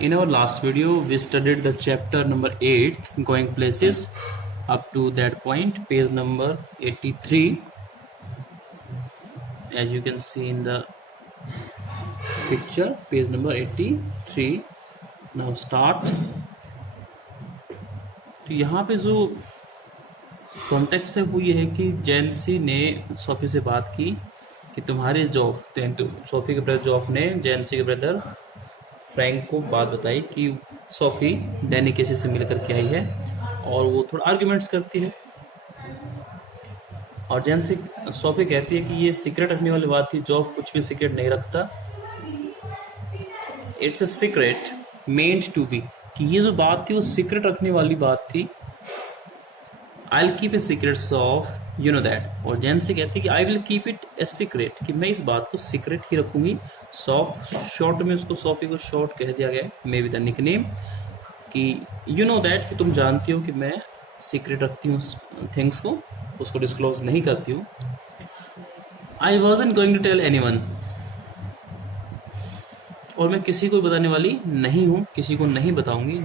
In our last video, we studied the chapter number 8, Going Places, up to that point, page number 83. As you can see in the picture, page number 83. Now start. तो यहाँ पे जो context है वो ये है कि जैनसी ने सोफी से बात की कि तुम्हारे जॉफ, तो सोफी के ब्रदर जॉफ ने जैनसी के ब्रदर फ्रैंक को बात बताई कि सोफी डैनी केसी से मिल करके आई है और वो थोड़ा आर्ग्यूमेंट्स करती है और जैनसी सोफी कहती है कि ये सीक्रेट रखने वाली बात थी, जॉफ कुछ भी सीक्रेट नहीं रखता, it's a secret meant to be, कि ये जो बात थी वो सीक्रेट रखने वाली बात थी। I will keep a secrets of you know that, और जैनसी कहती है कि I will keep it a secret, कि मैं इस बात को सीक्रेट ही रखूंगी। शॉर्ट में उसको सोफी को शॉर्ट कह दिया गया, मे बी द निकनेम, कि यू नो दैट, कि तुम जानती हो कि मैं सीक्रेट रखती हूँ थिंग्स को, उसको डिस्क्लोज नहीं करती हूँ। I wasn't going to tell anyone, और मैं किसी को बताने वाली नहीं हूँ, किसी को नहीं बताऊंगी।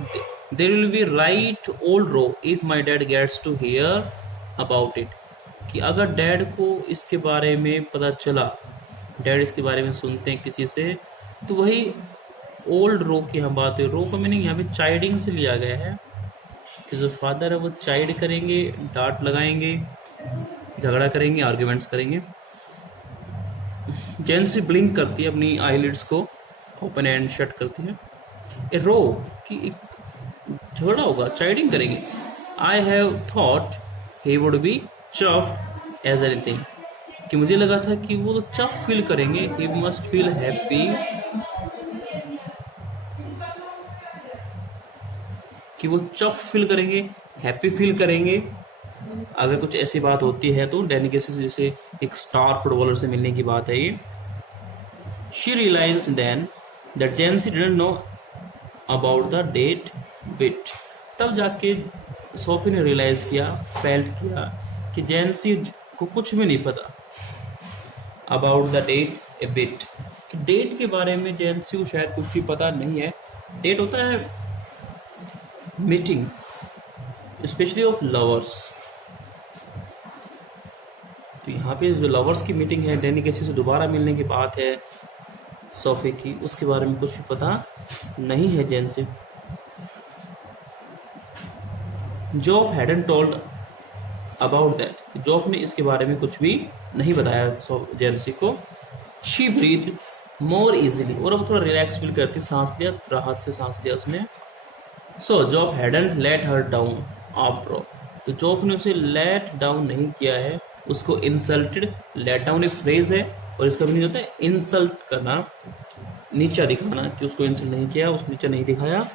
There will be right old row if my dad gets to hear about it, कि अगर डैड को इसके बारे में पता चला, डैड इसके बारे में सुनते हैं किसी से, तो वही ओल्ड रो की हम बात है। रो का मीनिंग यहाँ पे चाइडिंग से लिया गया है कि जो फादर है वो चाइड करेंगे, डांट लगाएंगे, झगड़ा करेंगे, आर्ग्यूमेंट्स करेंगे। जेंसी ब्लिंक करती है अपनी आईलिड्स को, ओपन एंड शट करती है। ए रो कि एक झगड़ा होगा, चाइडिंग करेंगे। I have thought he would be chuff as anything, कि मुझे लगा था कि वो तो चफ फील करेंगे। ही मस्ट फील हैप्पी, कि वो चफ फील करेंगे, हैप्पी फील करेंगे अगर कुछ ऐसी बात होती है तो। डैनी केसी जैसे एक स्टार फुटबॉलर से मिलने की बात है ये। She realized then that Jency didn't know about the date bit, तब जाके सोफी ने रियलाइज किया, फेल्ट किया कि जेंसी को कुछ भी नहीं पता about the date a bit, कि डेट के बारे में जेंसी को शायद कुछ भी पता नहीं है। डेट होता है मीटिंग, स्पेशली ऑफ लवर्स। तो यहाँ पे जो लवर्स की मीटिंग है, डैनी केसी से दोबारा मिलने की बात है सोफी की, उसके बारे में कुछ भी पता नहीं है जेंसी। Joff hadn't told about that, Joff ने इसके बारे में कुछ भी नहीं बताया जेंसी को। शी ब्रीथ मोर इजीली, और अब थोड़ा रिलैक्स फील करती, सांस लिया, राहत से सांस लिया उसने। So Joff hadn't let her down after all, तो जॉफ ने उसे लेट डाउन नहीं किया है, उसको इंसल्टेड। लेट डाउन एक फ्रेज है और इसका मीनिंग होता है इंसल्ट करना, नीचा दिखाना, कि उसको इंसल्ट नहीं किया, उसको नीचा नहीं दिखाया।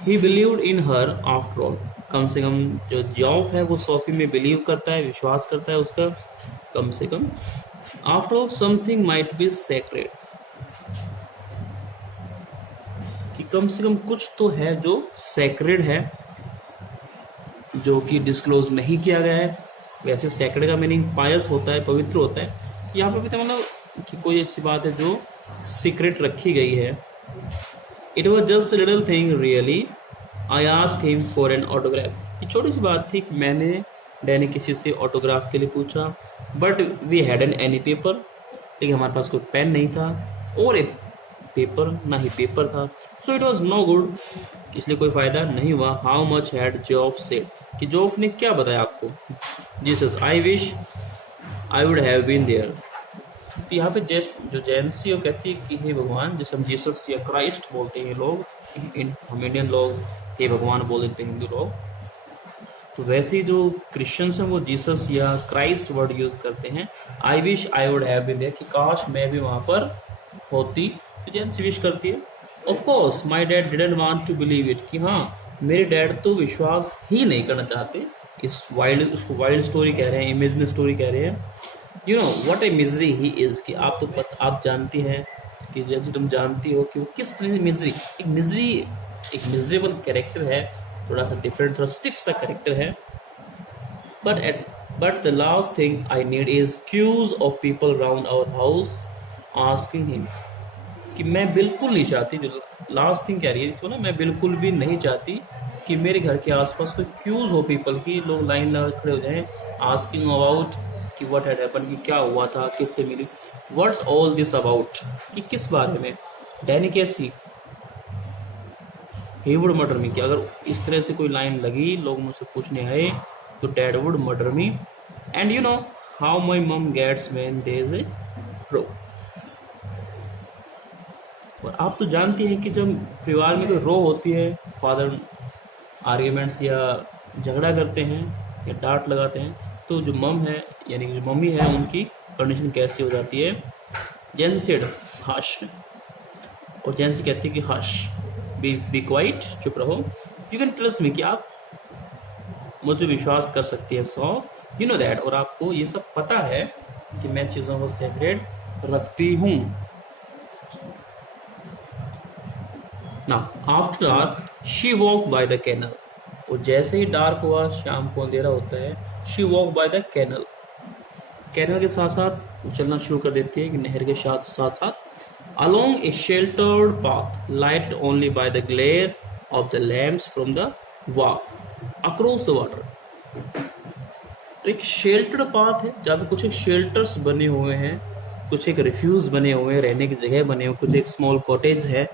He believed in her after all, कम से कम जो जॉफ है वो सोफी में बिलीव करता है, विश्वास करता है उसका, कम से कम। After all something might be sacred, कि कम से कम कुछ तो है जो सेक्रेड है, जो कि डिस्क्लोज नहीं किया गया है। वैसे सेक्रेड का मीनिंग पायस होता है, पवित्र होता है। यहाँ पर भी तो मतलब कि कोई ऐसी बात है जो सीक्रेट रखी गई है। It was just little thing really, I asked him for an autograph, ये छोटी सी बात थी कि मैंने डैनी किसी से ऑटोग्राफ के लिए पूछा। But we hadn't any paper, लेकिन हमारे पास कोई पेन नहीं था, और एक पेपर ना ही पेपर था। So it was no good, इसलिए कोई फायदा नहीं हुआ। How much had Geoff said, कि जॉफ ने क्या बताया आपको। Jesus I wish I would have been there, तो यहाँ पे जो जेंसी वो कहती है कि हे भगवान, जैसे हम जीसस या क्राइस्ट बोलते हैं लोग, हम इंडियन लोग हे भगवान बोल देते हैं, हिंदू लोग, तो वैसे ही जो क्रिश्चियंस हैं वो जीसस या क्राइस्ट वर्ड यूज करते हैं। I wish I would have been there, कि काश मैं भी वहाँ पर होती, तो जेंसी विश करती है। Of course my dad didn't want to believe it, कि हाँ मेरे डैड तो विश्वास ही नहीं करना चाहते इस वाइल्ड, उसको वाइल्ड स्टोरी कह रहे हैं, इमेजिनरी स्टोरी कह रहे हैं। You know what A misery he is, कि आप जानती हैं कि जैसे तुम जानती हो कि वो किस तरह से मिजरी, एक मिजरेबल कैरेक्टर है, थोड़ा सा डिफरेंट, थोड़ा स्टिफ सा कैरेक्टर है। But the last thing I need is queues of people around our house asking him, कि मैं बिल्कुल नहीं चाहती, जो लास्ट थिंग कह रही है देखो ना, मैं बिल्कुल भी नहीं चाहती कि मेरे घर के आसपास कोई क्यूज हो पीपल की, लोग लाइन लगा खड़े हो जाएं आस्किंग अबाउट कि व्हाट हैड हैपन, कि क्या हुआ था, किससे मिली, व्हाट्स ऑल दिस अबाउट, कि किस बारे में। डैनी कैसी ही वुड मर्डर मी, कि अगर इस तरह से कोई लाइन लगी, लोग मुझसे पूछने आए, तो dad would murder me. And you know how my mum gets when there is a row. और आप तो जानती हैं कि जब परिवार में कोई रो होती है, फादर आर्ग्यूमेंट्स या झगड़ा करते हैं या डांट लगाते हैं, तो जो मम है यानी कि जो मम्मी है उनकी कंडीशन कैसी हो जाती है। जैसे सेड हश, और जैसे कहती है कि हश, बी क्वाइट, चुप रहो, यू कैन ट्रस्ट मी, कि आप मुझे विश्वास कर सकती है, सो यू नो दैट, और आपको ये सब पता है कि मैं चीज़ों को सेक्रेट रखती हूँ। ना after dark she walk by the canal, और जैसे ही डार्क हुआ, शाम को अंधेरा होता है, she walk by the canal, canal के साथ साथ चलना शुरू कर देती है, कि नहर के साथ साथ along a sheltered path lighted only by the glare of the lamps from the wharf across the water। तो एक शेल्टर्ड पाथ है जहाँ पे कुछ एक शेल्टर्स बने हुए हैं, कुछ एक रिफ्यूज बने हुए हैं, रहने की जगह बने हुए, कुछ एक स्मॉल कॉटेज है,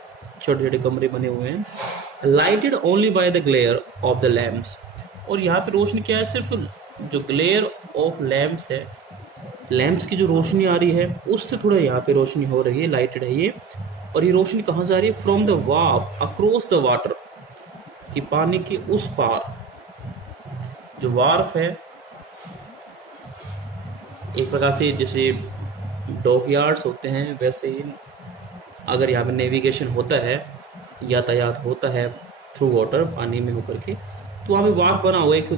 छोटे छोटे कमरे बने हुए हैं, lighted only by the glare of the lamps, और यहाँ पे रोशनी क्या है, सिर्फ जो ग्लेयर ऑफ लैम्प्स है, लैंप्स की जो रोशनी आ रही है उससे थोड़ा यहाँ पे रोशनी हो रही है, लाइटेड है ये। और ये रोशनी कहाँ से आ रही है, फ्रॉम द वाफ अक्रॉस द वाटर, कि पानी के उस पार। जो वार्फ है एक प्रकार से जैसे डॉक यार्ड्स होते हैं, वैसे ही अगर यहाँ पे नेविगेशन होता है, यातायात होता है थ्रू वाटर, पानी में होकर के, तो वहाँ पे वार्फ बना हुआ, एक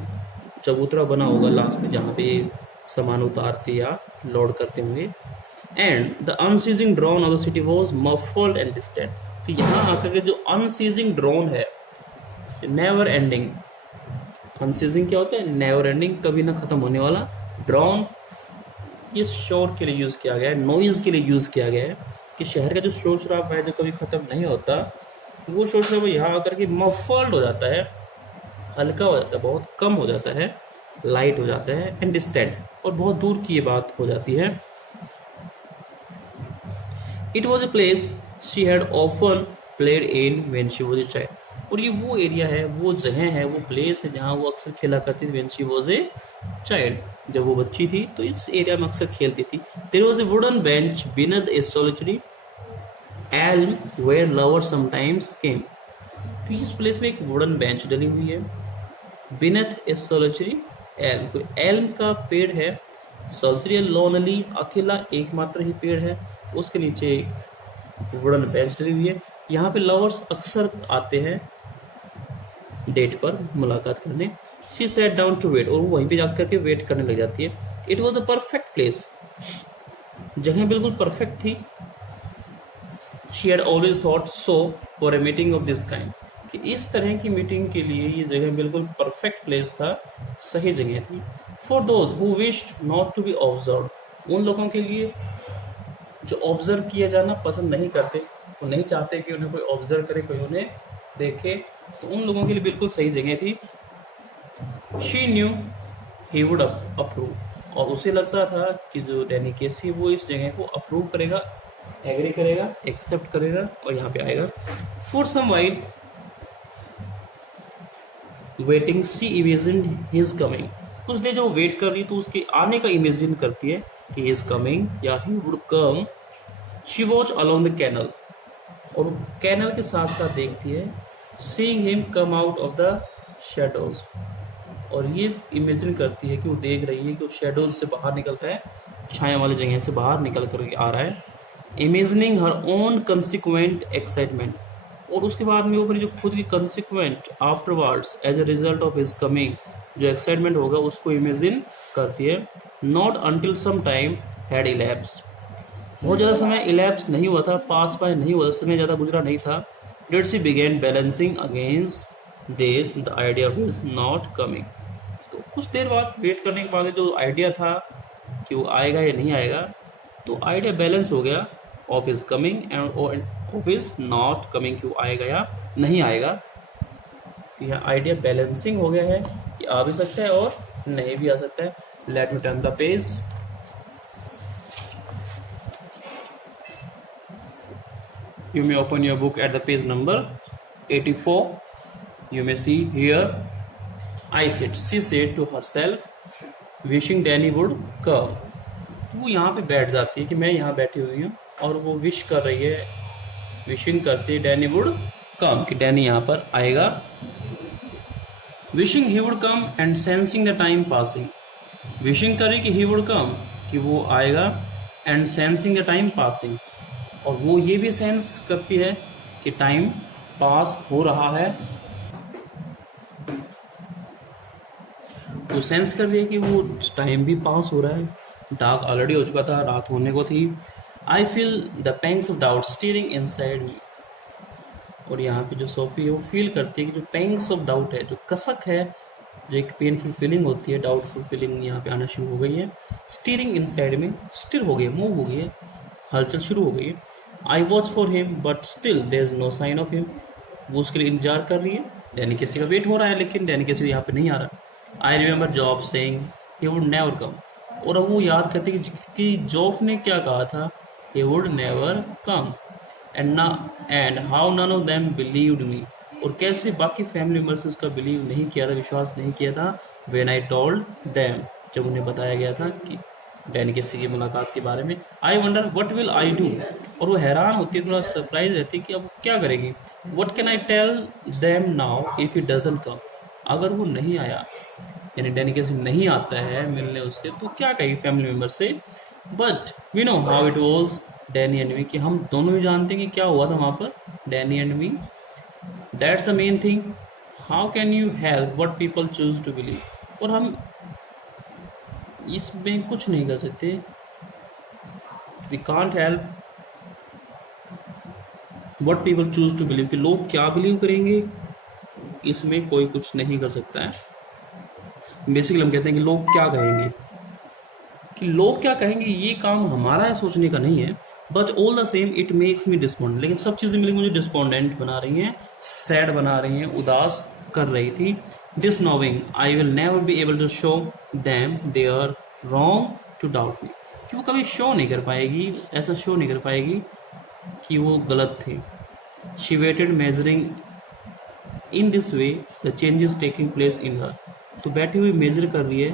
चबूतरा बना होगा लास्ट में, जहाँ पे सामान उतारते या लोड करते होंगे। And the unceasing drone of the city was muffled and distant, तो यहाँ आकर के जो अनसीजिंग ड्रोन है, नेवर एंडिंग, अनसीजिंग क्या होता है, नेवर एंडिंग, कभी ना खत्म होने वाला, ड्रोन ये शोर के लिए यूज किया गया है, नॉइज के लिए यूज किया गया है, कि शहर का जो शोर शराबा है जो कभी खत्म नहीं होता, वो शोर शराबा यहाँ आकर के मफल्ड हो जाता है, हल्का हो जाता है, बहुत कम हो जाता है, लाइट हो जाता है, एंड डिस्टेंट, और बहुत दूर की ये बात हो जाती है। It was a place she had often played in when she was a child, और ये वो एरिया है, वो जगह है, वो प्लेस है जहाँ वो अक्सर खेला करती थी, when she was a child, जब वो बच्ची थी तो इस एरिया में अक्सर खेलती थी। There was a wooden bench beneath a solitary elm where lovers sometimes came, तो इस प्लेस में एक वुडन बेंच डली हुई है, बीनेथ ए सोलिटरी एल्म, कोई एल्म का पेड़ है, सोलिटरी लोनली, अकेला एकमात्र ही पेड़ है, उसके नीचे एक वुडन बेंच डली हुई है, यहाँ पे लवर्स अक्सर आते हैं डेट पर मुलाकात करने। She sat down to wait, और वो वहीं पे जाकर के वेट करने लग जाती है। It was the perfect place, जगह बिल्कुल परफेक्ट थी। She had always thought so for a meeting of this kind, कि इस तरह की मीटिंग के लिए ये जगह बिल्कुल परफेक्ट प्लेस था, सही जगह थी। For those who wished not to be observe, उन लोगों के लिए जो ऑब्जर्व किया जाना पसंद नहीं करते, वो नहीं चाहते कि उन्हें कोई ऑब्जर्व करे, कोई उन्हें देखे, तो उन लोगों के लिए बिल्कुल सही जगह थी। She knew he would approve, और उसे लगता था कि जो डैनी केसी वो इस जगह को अप्रूव करेगा, एग्री करेगा, एक्सेप्ट करेगा और यहाँ पे आएगा। For some while waiting she imagined his coming, कुछ देर जो वेट कर रही तो उसके आने का इमेजिन करती है कि ही इज कमिंग या he would come. She watch along the canal, और कैनल के साथ साथ देखती है, seeing him come out of the shadows, और ये इमेजिन करती है कि वो देख रही है कि वो शेडोज से बाहर निकल रहा है, छाया वाली जगह से बाहर निकल कर आ रहा है। Imagining her own consequent excitement, और उसके बाद में वो अपनी जो खुद की consequent afterwards as a result of his coming, जो एक्साइटमेंट होगा उसको इमेजिन करती है। Not until some time had elapse, बहुत ज़्यादा समय इलैप्स नहीं हुआ था, पास बाय नहीं हुआ, समय ज़्यादा गुजरा नहीं था। Did she begin balancing against this the idea of his not coming, तो कुछ देर बाद वेट करने के बाद जो आइडिया था कि वो आएगा या नहीं आएगा, तो आइडिया बैलेंस हो गया of is coming end of is not coming, क्यों आएगा या नहीं आएगा। तो यह आइडिया बैलेंसिंग हो गया है कि आ भी सकता है और नहीं भी आ सकता है। Let me turn the page. You may open your book at the page number 84. You may see here, she said to herself, wishing Danny would come. वो यहाँ पे बैठ जाती है कि मैं यहाँ बैठी हुई हूँ और वो विश कर रही है, विशिंग करती है डैनी वुड कम, कि डैनी यहाँ पर आएगा। Wishing he would come and sensing the time passing, wishing करे कि ही वुड कम, कि वो आएगा, and sensing the time passing, और वो ये भी सेंस करती है कि टाइम पास हो रहा है। वो सेंस कर रही है कि वो टाइम भी पास हो रहा है, डार्क ऑलरेडी हो चुका था, रात होने को थी। I feel the pangs of doubt steering inside me, और यहाँ पे जो सोफी है वो फील करती है कि जो पैंग्स ऑफ डाउट है, जो कसक है, जो एक पेनफुल फीलिंग होती है, डाउटफुल फीलिंग यहाँ पे आना शुरू हो गई है। स्टीरिंग इनसाइड में, स्टिर हो गई, मूव हो गई है, हलचल शुरू हो गई है। I watch for him but still there is no sign of him, वो उसके लिए इंतजार कर रही है, डैनी किसी का वेट हो रहा है, लेकिन डैनी किसी यहाँ पे नहीं आ रहा। I remember job saying he would never कम, और अब वो याद करते कि जॉब ने क्या कहा था, he would never come, and how none of them believed me, और कैसे बाकी फैमिली मेम्बर्स उसका बिलीव नहीं किया था, विश्वास नहीं किया था। व्हेन आई टोल्ड देम, जब उन्हें बताया गया था कि डैनी किसी की मुलाकात के बारे में। I wonder what will I do, और वो हैरान होती है, थोड़ा सरप्राइज रहती है कि अब क्या करेगी। What can I tell them now if it doesn't come, अगर वो नहीं आया, यानी डैनी किसी नहीं आता है मिलने उससे, तो क्या कहेगी फैमिली मेम्बर से। But we know how it was Danny and me, कि हम दोनों ही जानते हैं कि क्या हुआ था वहाँ पर, Danny and me. That's the main thing, how can you help what people choose to believe, और हम इसमें कुछ नहीं कर सकते। We can't help what people choose to believe, कि लोग क्या बिलीव करेंगे, इसमें कोई कुछ नहीं कर सकता है। बेसिकली हम कहते हैं कि लोग क्या कहेंगे, कि लोग क्या कहेंगे ये काम हमारा है, सोचने का नहीं है। But all the same it makes me despondent, लेकिन सब चीज़ें मिलकर मुझे डिस्पोंडेंट बना रही हैं, सैड बना रही हैं, उदास कर रही थी। This knowing I will never be able to show them they are wrong to doubt me, कि वो कभी शो नहीं कर पाएगी, ऐसा शो नहीं कर पाएगी कि वो गलत थे। She waited measuring in this way the changes taking place in her, तो बैठी हुई मेजर कर रही है,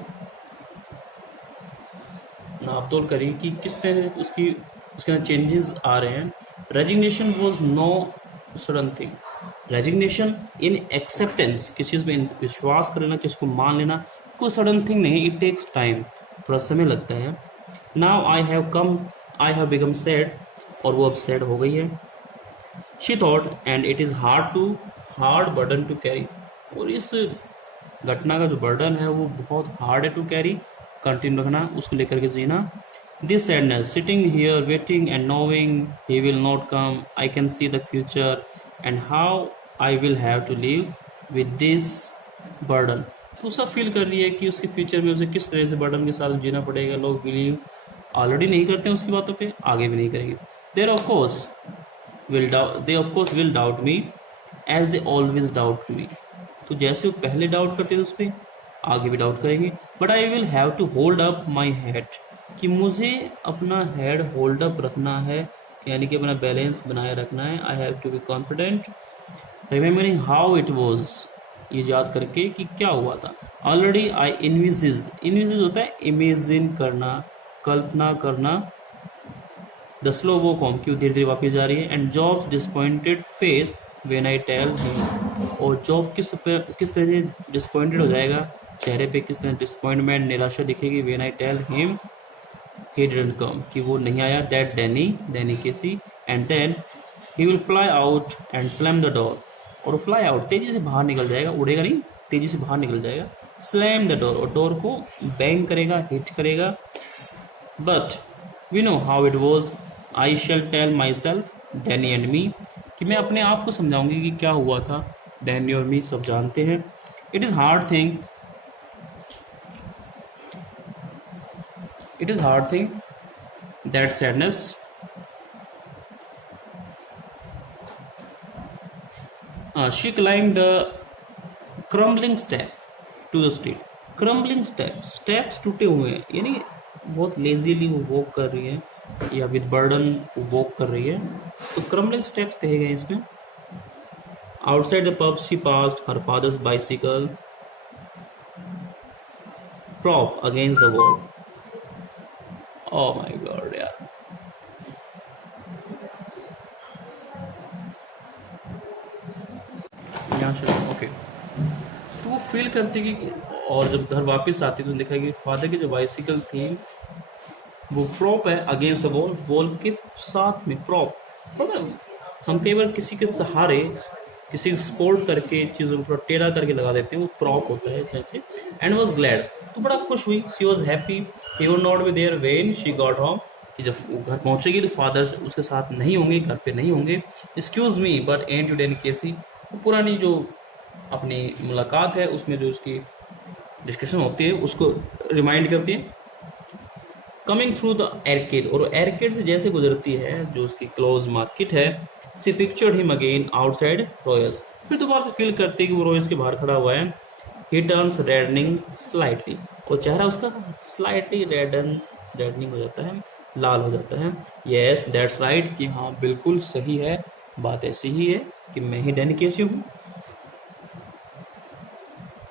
नाप तोल करी कि किस तरह उसके अंदर चेंजेस आ रहे हैं। Resignation was no sudden thing, resignation in acceptance, किसी चीज़ में विश्वास कर लेना, किसी को मान लेना, कोई सडन थिंग नहीं, इट टेक्स टाइम, थोड़ा समय लगता है। Now I have become sad, और वो अब सैड हो गई है। She thought and it is hard burden to carry, और इस घटना का जो बर्डन है वो बहुत हार्ड है टू कैरी, कंटिन्यू रखना, उसको लेकर के जीना। This sadness sitting here waiting and knowing he will not come, I can see the future and how I will have to live with this burden, तो सब फील कर रही है कि उसके फ्यूचर में उसे किस तरह से बर्डन के साथ जीना पड़ेगा। लोग बिलीव ऑलरेडी नहीं करते हैं उसकी बातों पे, आगे भी नहीं करेंगे। They of course will doubt me as they always doubt me, तो जैसे वो पहले डाउट करते थे उस पर, आगे भी डाउट करेंगे। But I will have to hold up my head, कि मुझे अपना हेड होल्ड अप रखना है, यानी कि अपना बैलेंस बनाए रखना है। I have to be confident remembering how it was, ये याद करके कि क्या हुआ था। ऑलरेडी आई इन्विजिज होता है इमेजिन करना, कल्पना करना। द स्लो वॉक होम, क्यों धीरे धीरे वापस जा रही है। And job's disappointed face when I tell him, और जॉब किस तरह से डिसपॉइंटेड हो जाएगा, चेहरे पे किस तरह डिसपॉइंटमेंट, निराशा दिखेगी। When I tell him he didn't come, कि वो नहीं आया। That Danny Casey, and then he will fly out and slam the door, और फ्लाई आउट तेजी से बाहर निकल जाएगा, उड़ेगा नहीं, तेजी से बाहर निकल जाएगा। स्लैम द डोर, और डोर को बैंग करेगा, हिट करेगा। But we know how it was, I shall tell myself Danny and me, कि मैं अपने आप को समझाऊंगी कि क्या हुआ था। डैनी और मी सब जानते हैं। It is hard thing that sadness she climb the crumbling step to the street. Crumbling step, steps टूटे हुए हैं, यानी बहुत लेजीली वो वॉक कर रही है या विद बर्डन वो वॉक कर रही है, तो क्रम्बलिंग स्टेप्स कहे गए इसमें। Outside the pub she passed her father's bicycle prop against the wall. Oh my god यार, यहाँ से ओके। तो वो फील करती कि, और जब घर वापस आती तो लिखा कि फादर की जो बाइसिकल थी वो प्रॉप है अगेंस्ट द वॉल, वॉल के साथ में प्रॉप। हम कई बार किसी के सहारे किसी को सपोर्ट करके चीज़ों को थोड़ा टेढ़ा करके लगा देते हैं, वो प्रॉप होता है जैसे। एंड वॉज ग्लैड, तो बड़ा खुश हुई। She was happy he would not be there when she got home, कि जब वो घर पहुंचेगी तो फादर उसके साथ नहीं होंगे, घर पे नहीं होंगे। Excuse me but aren't you Dan Casey, वो पुरानी जो अपनी मुलाकात है उसमें जो उसकी डिस्कशन होती है उसको रिमाइंड करती है। कमिंग थ्रू द एरकेड, और एरकेड से जैसे गुजरती है जो उसकी क्लोज मार्केट है, she pictured him again outside Royce, फिर दोबारा से फील करती है कि वो रॉयस के बाहर खड़ा हुआ है। ही टर्न्स रेडनिंग स्लाइटली, और चेहरा उसका स्लाइटली रेडनिंग हो जाता है, लाल हो जाता है। यस दैट्स राइट, कि हाँ बिल्कुल सही है, बात ऐसी ही है कि मैं ही डैनी केसी हूँ।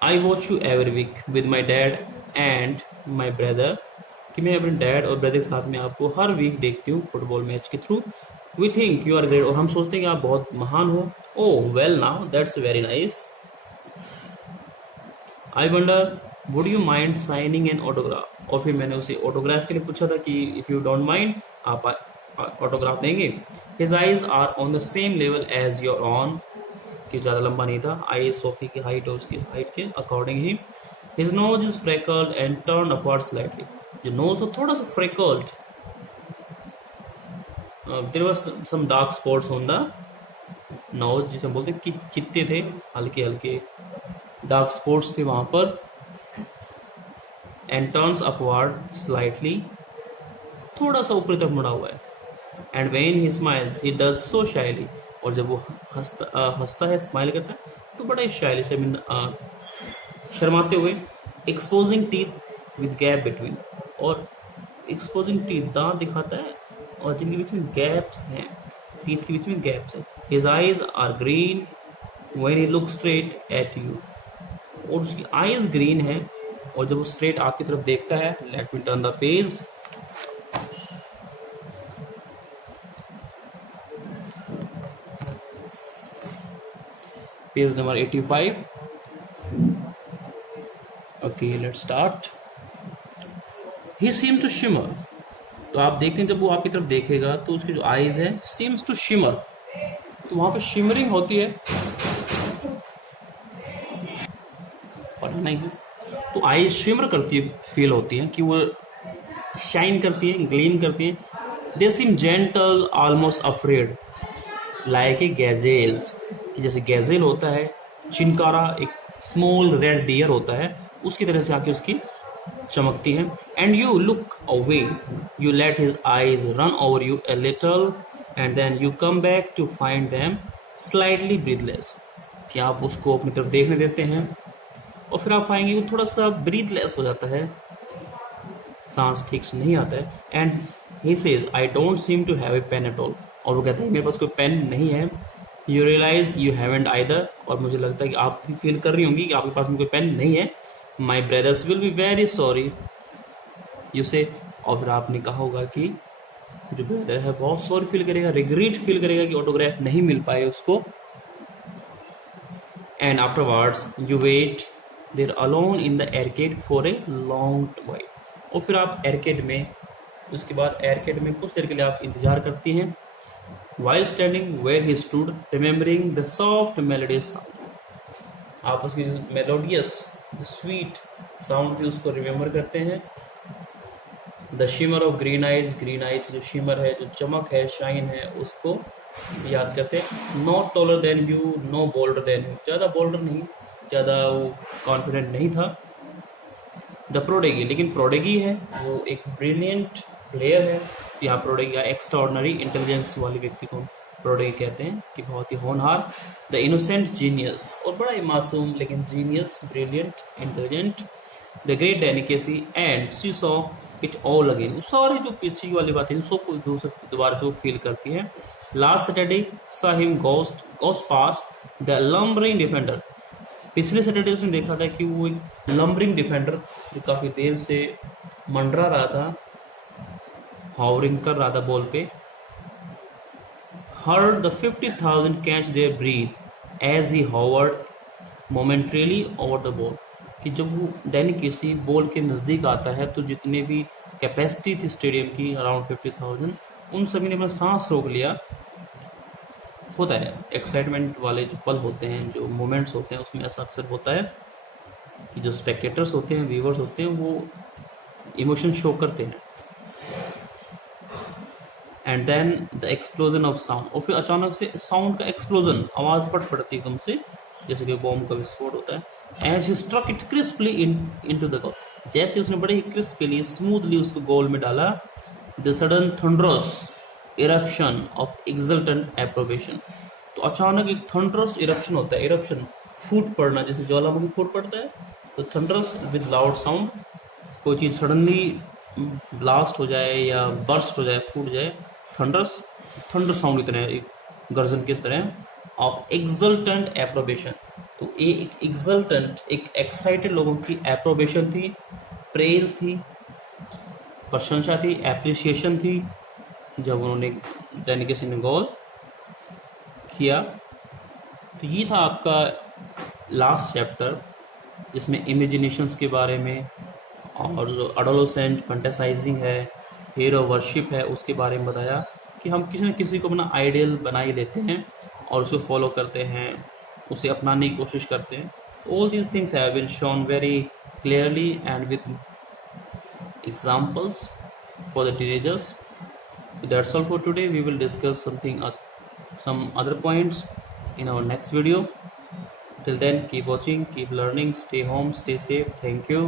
I watch you every week with my dad and my brother, कि मैं अपने डैड और ब्रदर के साथ में आपको हर वीक देखती हूँ फुटबॉल मैच के through. We think you are great, और हम सोचते हैं कि आप बहुत महान हो। Oh well now that's very nice. I wonder would you mind signing an autograph, और फिर मैंने उसे ऑटोग्राफ के लिए पूछा था कि इफ़ यू डोंट माइंड आप ऑटोग्राफ देंगे। His eyes are on the same level as your own, कि ज़्यादा लंबा नहीं था, आई सोफी की हाइट और उसकी हाइट के अकॉर्डिंग ही। His nose is freckled and turn upward slightly, जो नोज हो थोड़ा सा freckled, there was some dark spots on the nose, जिसे हम बोलते हैं कि चित्ते थे, हल्के हल्के डार्क स्पॉट्स थे वहां पर। एंड टर्न्स अपवर्ड स्लाइटली, थोड़ा सा ऊपर तक मुड़ा हुआ है। And when he smiles he does so shyly, और जब वो हंसता है, स्माइल करता है, तो बड़ा ही शाइली से शर्माते हुए। Exposing teeth with gap between, और एक्सपोजिंग टीथ दांत दिखाता है और जिनके बीच में गैप्स हैं, टीथ के बीच में गैप्स हैं। His eyes are green when he look straight at you, और उसकी आईज ग्रीन है और जब वो स्ट्रेट आपकी तरफ देखता है। Let me turn the page. Page number 85। Okay let's start. He seems to shimmer, तो आप देखते हैं जब वो आपकी तरफ देखेगा तो उसकी जो आईज है सीम्स टू शिमर, तो वहां पे शिमरिंग होती है, पढ़ना नहीं है, तो आईज शिमर करती है, फील होती है कि वो शाइन करती है, ग्लीन करती है। They seem gentle almost afraid like a gazelle's, कि जैसे गैजेल होता है, चिनकारा एक स्मॉल रेड डियर होता है, उसकी तरह से आके उसकी चमकती है। And you look away, you let his eyes run over you a little and then you come back to find them slightly breathless, कि आप उसको अपनी तरफ देखने देते हैं और फिर आप पाएंगे वो थोड़ा सा ब्रीथलेस हो जाता है, सांस ठीक से नहीं आता है। And he says I don't seem to have a pain at all, और वो कहते हैं मेरे पास कोई पेन नहीं है। You realise you haven't either, और मुझे लगता है कि आप भी फील कर रही होंगी कि आपके पास में कोई पेन नहीं है। My brothers will be very sorry you say, और फिर आपने कहा होगा कि जो ब्रदर है बहुत सॉरी फील करेगा, रिग्रेट फील करेगा कि ऑटोग्राफ नहीं मिल पाए उसको। And afterwards you wait there alone in the arcade for a long while, और फिर आप एयरकेड में, उसके बाद एयरकेड में कुछ देर के लिए आप इंतजार करती हैं। While standing where he stood remembering the soft melodious sound, आप उसकी मेलोडियस स्वीट साउंड थी उसको रिमेम्बर करते हैं। The shimmer of green eyes, green eyes जो शिमर है, जो चमक है, शाइन है, उसको याद करते हैं। Not taller than you, no bolder than you, ज़्यादा बोल्डर नहीं, ज़्यादा वो कॉन्फिडेंट नहीं था। द प्रोडेगी, लेकिन प्रोडेगी है वो एक ब्रिलियंट प्लेयर है, यहाँ प्रोडेगी एक्स्ट्रा ऑर्डनरी इंटेलिजेंस वाले व्यक्ति को प्रोडे कहते हैं कि बहुत ही होनहार, द इनोसेंट जीनियस, और बड़ा ही मासूम लेकिन genius, brilliant, intelligent, the great डेनिकेसी, and she saw it all again. सारी जो पीछे वाली बातें हैं सबको दोबारा से वो फील करती है। लास्ट सैटरडे सा him ghost past the lumbering defender. पिछले सैटरडे उसने देखा था कि वो एक लंबरिंग डिफेंडर जो काफ़ी देर से मंडरा रहा था, हावरिंग कर रहा था बॉल पे, heard the 50,000 catch their breath as he hovered momentarily over the ball। कि जब वो डैनी केसी बॉल के नज़दीक आता है तो जितने भी कैपेसिटी थी स्टेडियम की अराउंड 50,000, उन सभी ने अपना सांस रोक लिया। होता है एक्साइटमेंट वाले जो पल होते हैं, जो मोमेंट्स होते हैं, उसमें ऐसा अक्सर होता है कि जो स्पेक्टेटर्स होते हैं, व्यूवर्स होते हैं, वो इमोशन शो करते हैं। And then the explosion of sound, और फिर अचानक से साउंड का एक्सप्लोजन, आवाज़ फट पड़ती एकदम से जैसे कि बॉम्ब का विस्फोट होता है। As he struck it crisply into the goal, जैसे उसने बड़े ही क्रिस्पली स्मूथली उसको गोल में डाला। The sudden thunderous eruption of exultant approbation, तो अचानक एक थंडरस इरप्शन होता है, इरप्शन फूट पड़ना, जैसे ज्वालामुखी फूट पड़ता है, तो थंडरस विद लाउड साउंड, कोई चीज़ सडनली ब्लास्ट हो जाए या बर्स्ट हो जाए, फूट जाए, थंडर साउंड की तरह, एक गर्जन किस तरह, ऑफ एक्सल्टेंट एप्रोबेशन। तो ये एक एक्सल्टेंट, एक एक्साइटेड लोगों की एप्रोबेशन थी, प्रेज थी, प्रशंसा थी, एप्रिसिएशन थी जब उन्होंने डैनी केसी ने गोल किया। तो ये था आपका लास्ट चैप्टर, जिसमें इमेजिनेशंस के बारे में और जो एडोलेसेंट फैंटेसाइजिंग है, हीरो वर्शिप है, उसके बारे में बताया कि हम किसी न किसी को अपना आइडियल बना ही लेते हैं और उसे फॉलो करते हैं, उसे अपनाने की कोशिश करते हैं। All these things have been shown very clearly and with examples for the teenagers. That's all for today. We will discuss some other points in our next video. Till then, keep watching, keep learning, stay home, stay safe. Thank you.